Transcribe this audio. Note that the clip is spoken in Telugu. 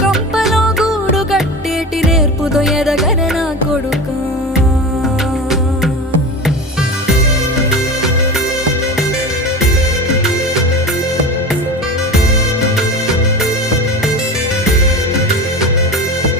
కొంపలో గూడు కట్టేటి నేర్పుతో ఎదగన